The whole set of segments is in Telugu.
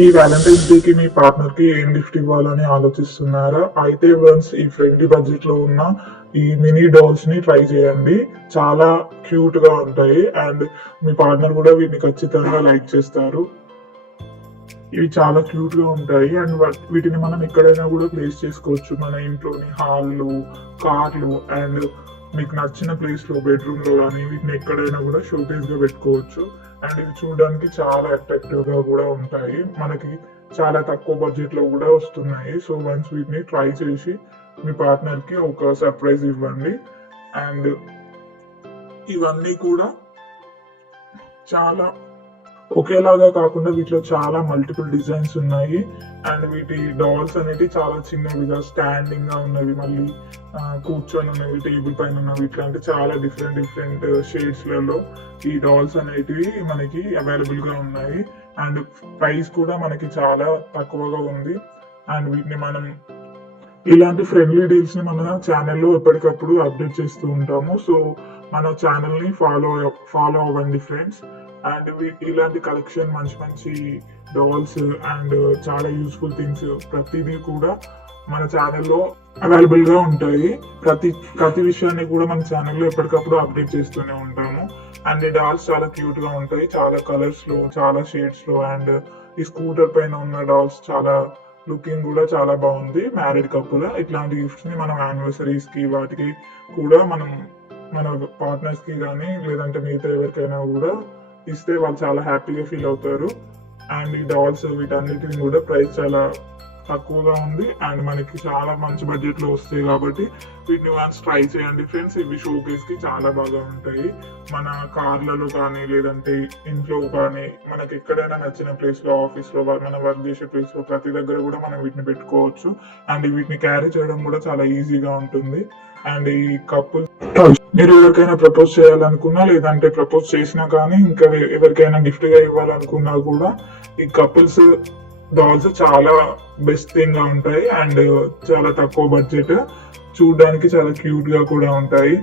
ఈ వ్యాలంటైన్స్ డేకి మీ పార్ట్నర్ కి ఏం గిఫ్ట్ ఇవ్వాలని ఆలోచిస్తున్నారా? అయితే వన్స్ ఈ ఫ్రెండ్లీ బడ్జెట్ లో ఉన్న ఈ మినీ డాల్స్ ని ట్రై చేయండి. చాలా క్యూట్ గా ఉంటాయి అండ్ మీ పార్ట్నర్ కూడా వీటిని ఖచ్చితంగా లైక్ చేస్తారు. ఇవి చాలా క్యూట్ గా ఉంటాయి అండ్ వీటిని మనం ఎక్కడైనా కూడా ప్లేస్ చేసుకోవచ్చు. మన ఇంట్లోని హాల్లో, కార్లు అండ్ మీకు నచ్చిన ప్లేస్ లో, బెడ్రూమ్ లో కానీ వీటిని ఎక్కడైనా కూడా షోకేస్ గా పెట్టుకోవచ్చు. అండ్ ఇవి చూడడానికి చాలా అట్రాక్టివ్ గా కూడా ఉంటాయి. మనకి చాలా తక్కువ బడ్జెట్ లో కూడా వస్తున్నాయి. సో వన్స్ వీటిని ట్రై చేసి మీ పార్ట్నర్ కి ఒక సర్ప్రైజ్ ఇవ్వండి. అండ్ ఇవన్నీ కూడా చాలా ఒకేలాగా కాకుండా వీటిలో చాలా మల్టిపుల్ డిజైన్స్ ఉన్నాయి. అండ్ వీటి డాల్స్ అనేవి చాలా చిన్నవిగా, స్టాండింగ్ గా ఉన్నవి, మళ్ళీ కూర్చొని ఉన్నవి, టేబుల్ పైన ఉన్నవి, ఇట్లాంటి చాలా డిఫరెంట్ డిఫరెంట్ షేడ్స్ లలో ఈ డాల్స్ అనేటివి మనకి అవైలబుల్ గా ఉన్నాయి. అండ్ ప్రైస్ కూడా మనకి చాలా తక్కువగా ఉంది. అండ్ వీటిని మనం ఇలాంటి ఫ్రెండ్లీ డీల్స్ ని మన ఛానల్లో ఎప్పటికప్పుడు అప్డేట్ చేస్తూ ఉంటాము. సో మన ఛానల్ ని ఫాలో అవ్వండి ఫ్రెండ్స్. అండ్ ఇలాంటి కలెక్షన్, మంచి మంచి డాల్స్ అండ్ చాలా యూస్ఫుల్ థింగ్స్ ప్రతిదీ కూడా మన ఛానల్లో అవైలబుల్ గా ఉంటాయి. ప్రతి విషయాన్ని కూడా మన ఛానల్లో ఎప్పటికప్పుడు అప్డేట్ చేస్తూనే ఉంటాము. అండ్ ఈ డాల్స్ చాలా క్యూట్ గా ఉంటాయి, చాలా కలర్స్ లో, చాలా షేడ్స్ లో. అండ్ ఈ స్కూటర్ పైన ఉన్న డాల్స్ చాలా లుకింగ్ కూడా చాలా బాగుంది. మ్యారీడ్ కపుల్ ఇట్లాంటి గిఫ్ట్స్ ని మనం యానివర్సరీస్ కి వాటికి కూడా మనం మన పార్ట్నర్స్ కి కానీ లేదంటే మిగతా ఎవరికైనా కూడా ఇస్తే వాళ్ళు చాలా హ్యాపీగా ఫీల్ అవుతారు. అండ్ ఈ డాల్స్ వీటన్నిటిని కూడా ప్రైస్ చాలా తక్కువగా ఉంది అండ్ మనకి చాలా మంచి బడ్జెట్ లో వస్తాయి కాబట్టి వీటిని వన్స్ ట్రై చేయండి ఫ్రెండ్స్. ఇవి షోకేస్ కి చాలా బాగా ఉంటాయి. మన కార్లలో కానీ లేదంటే ఇంట్లో కానీ మనకి ఎక్కడైనా నచ్చిన ప్లేస్ లో, ఆఫీస్ లో, మనం వర్క్ చేసే ప్లేస్ లో ప్రతి దగ్గర కూడా మనం వీటిని పెట్టుకోవచ్చు. అండ్ వీటిని క్యారీ చేయడం కూడా చాలా ఈజీగా ఉంటుంది. అండ్ ఈ కపుల్ మీరు ఎవరికైనా ప్రపోజ్ చేయాలనుకున్నా లేదంటే ప్రపోజ్ చేసినా కానీ ఇంకా ఎవరికైనా గిఫ్ట్ గా ఇవ్వాలనుకున్నా కూడా ఈ కపుల్స్ డాల్స్ చాలా బెస్ట్ థింగ్ గా ఉంటాయి. అండ్ చాలా తక్కువ బడ్జెట్, చూడడానికి చాలా క్యూట్ గా కూడా ఉంటాయి.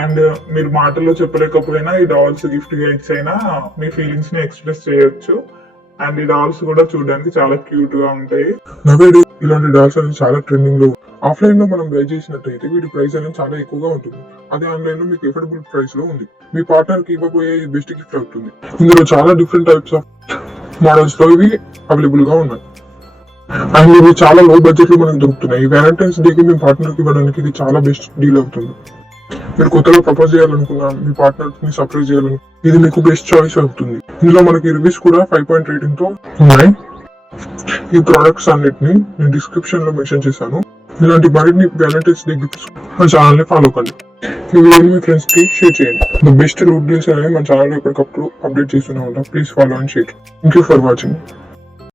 అండ్ మీరు మాటల్లో చెప్పలేకపోయినా ఈ డాల్స్ గిఫ్ట్ గా ఇచ్చైనా మీ ఫీలింగ్స్ ని ఎక్స్ప్రెస్ చేయొచ్చు. అండ్ ఈ డాల్స్ కూడా చూడడానికి చాలా క్యూట్ గా ఉంటాయి. ఇలాంటి డాల్స్ అనేది చాలా ట్రెండింగ్ లో. ఆఫ్లైన్ లో మనం బై చేసినట్టయితే వీటి ప్రైస్ అనేది చాలా ఎక్కువగా ఉంటుంది. అదే ఆన్లైన్ లో మీకు ఎఫర్డబుల్ ప్రైస్ లో ఉంది. మీ పార్ట్నర్ కి ఇవ్వబోయే బెస్ట్ గిఫ్ట్ అవుతుంది. ఇందులో చాలా డిఫరెంట్ టైప్స్ ఆఫ్ మోడల్స్ లో ఇవి అవైలబుల్ గా ఉన్నాయి. అండ్ ఇవి చాలా లో బడ్జెట్ లో మనకు దొరుకుతున్నాయి. ఈ వ్యాలంటైన్స్ డేకి మీ పార్ట్నర్ కి ఇవ్వడానికి ఇది చాలా బెస్ట్ డీల్ అవుతుంది. మీరు కొత్తగా ప్రపోజ్ చేయాలనుకున్నా, మీ పార్ట్నర్ ని సర్ప్రైజ్ చేయాలనుకున్నా ఇది మీకు బెస్ట్ చాయిస్ అవుతుంది. ఇందులో మనకి రివ్యూస్ కూడా 5 రేటింగ్ తో ఉన్నాయి. ఈ ప్రొడక్ట్స్ అన్నిటిని నేను డిస్క్రిప్షన్ లో మెన్షన్ చేశాను. ఇలాంటి మరిన్ని వ్యాలంటైన్స్ డే గిఫ్ట్స్ మన ఛానల్ ని ఫాలో కండి. ఈ వీడియోని మీ ఫ్రెండ్స్ కి షేర్ చేయండి. బెస్ట్ రూట్ డీల్స్ అనేవి మన ఛానల్ లో ఎప్పటికప్పుడు అప్డేట్ చేస్తూనే ఉంటాం. Please follow and share. Thank you for watching.